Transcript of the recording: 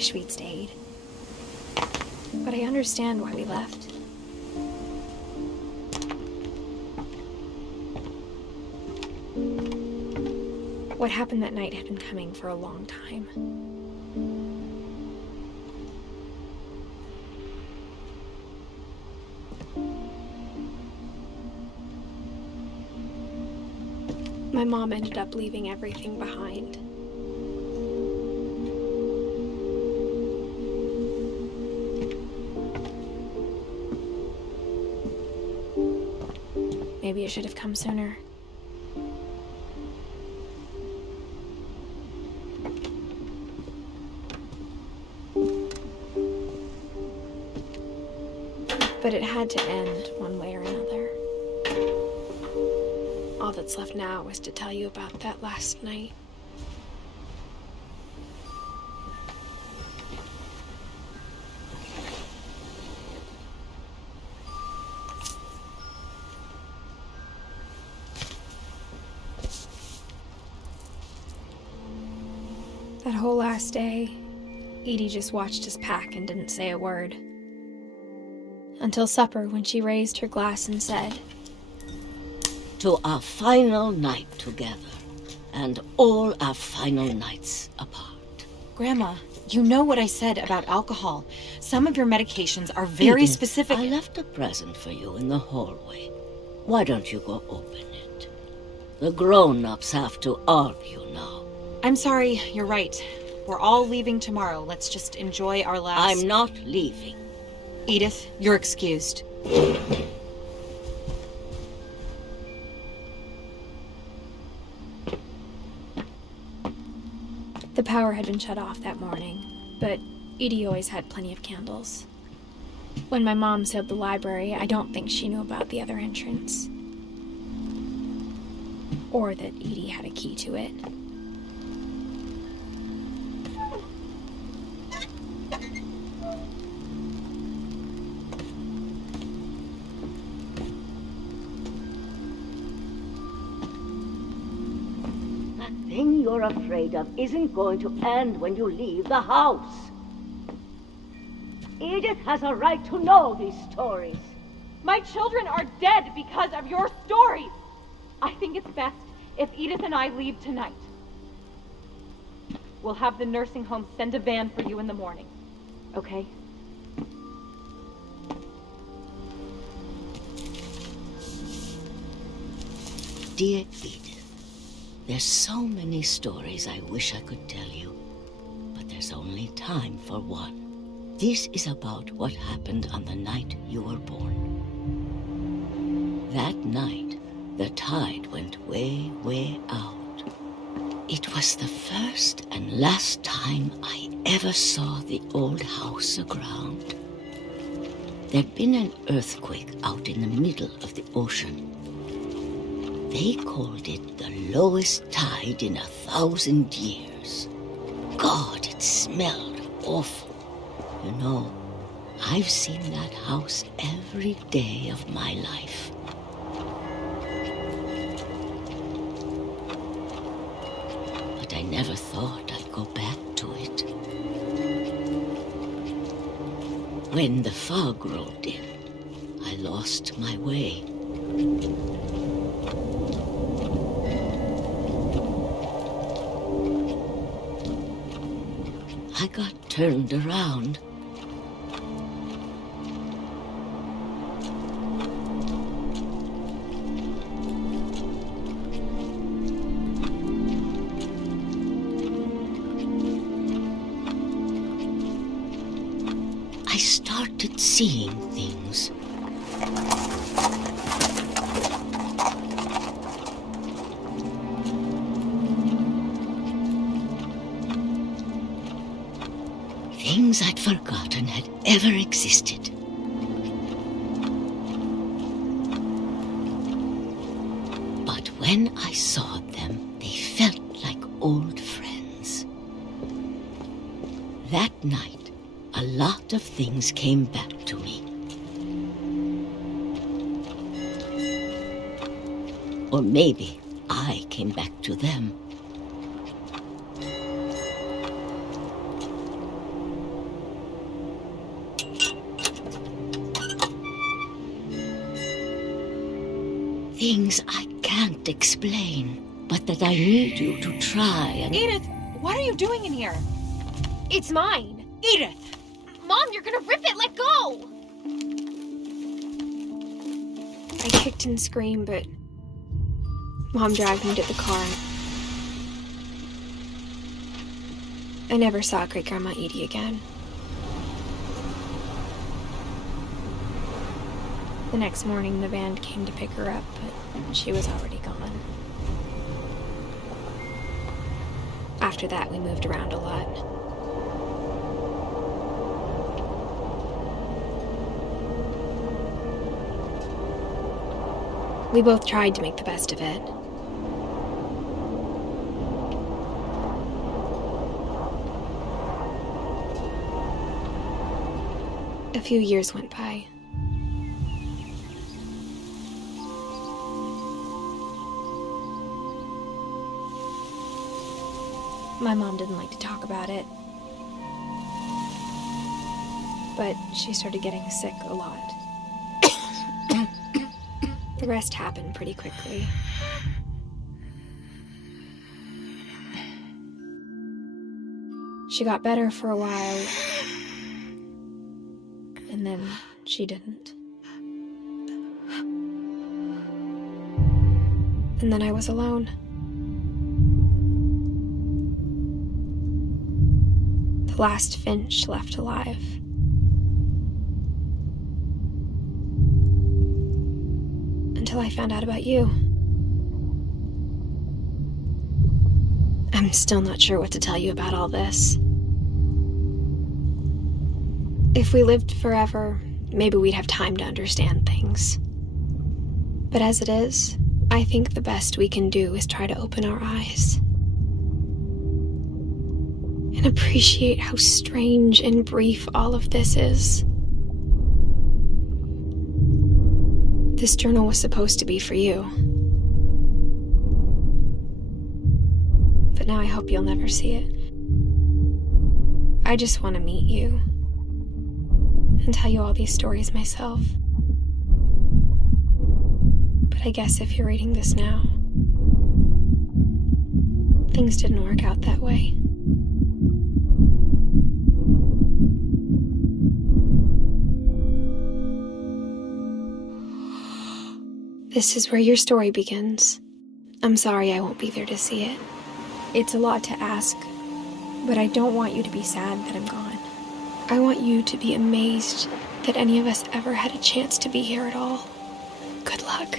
wish we'd stayed. But I understand why we left. What happened that night had been coming for a long time. My mom ended up leaving everything behind. Maybe it should have come sooner. But it had to end one way or another. All that's left now is to tell you about that last night. That whole last day, Edie just watched us pack and didn't say a word. Until supper, when she raised her glass and said, "To our final night together, and all our final nights apart." Grandma, you know what I said about alcohol. Some of your medications are very Edith, specific. I left a present for you in the hallway. Why don't you go open it? The grown-ups have to argue now. I'm sorry, you're right. We're all leaving tomorrow. Let's just enjoy our last... I'm not leaving. Edith, you're excused. The power had been shut off that morning, but Edie always had plenty of candles. When my mom sealed the library, I don't think she knew about the other entrance. Or that Edie had a key to it. The thing you're afraid of isn't going to end when you leave the house. Edith has a right to know these stories. My children are dead because of your stories. I think it's best if Edith and I leave tonight. We'll have the nursing home send a van for you in the morning, okay? Dear Edith, there's so many stories I wish I could tell you, but there's only time for one. This is about what happened on the night you were born. That night, the tide went way, way out. It was the first and last time I ever saw the old house aground. There'd been an earthquake out in the middle of the ocean. They called it the lowest tide in 1,000 years. God, it smelled awful. You know, I've seen that house every day of my life. But I never thought I'd go back to it. When the fog rolled in, I lost my way. I got turned around. I started seeing things. Things I'd forgotten had ever existed. But when I saw them, they felt like old friends. That night, a lot of things came back to me. Or maybe I came back to them. things I can't explain, but that I need you to try and... Edith, what are you doing in here? It's mine. Edith! Mom, you're gonna rip it! Let go! I kicked and screamed, but Mom dragged me to the car. I never saw Great-Grandma Edie again. The next morning, the van came to pick her up, but she was already gone. After that, we moved around a lot. We both tried to make the best of it. A few years went by. My mom didn't like to talk about it, but she started getting sick a lot. The rest happened pretty quickly. She got better for a while, and then she didn't. And then I was alone. The last Finch left alive. Until I found out about you. I'm still not sure what to tell you about all this. If we lived forever, maybe we'd have time to understand things. But as it is, I think the best we can do is try to open our eyes. And appreciate how strange and brief all of this is. This journal was supposed to be for you. But now I hope you'll never see it. I just want to meet you and tell you all these stories myself. But I guess if you're reading this now, things didn't work out that way. This is where your story begins. I'm sorry I won't be there to see it. It's a lot to ask, but I don't want you to be sad that I'm gone. I want you to be amazed that any of us ever had a chance to be here at all. Good luck.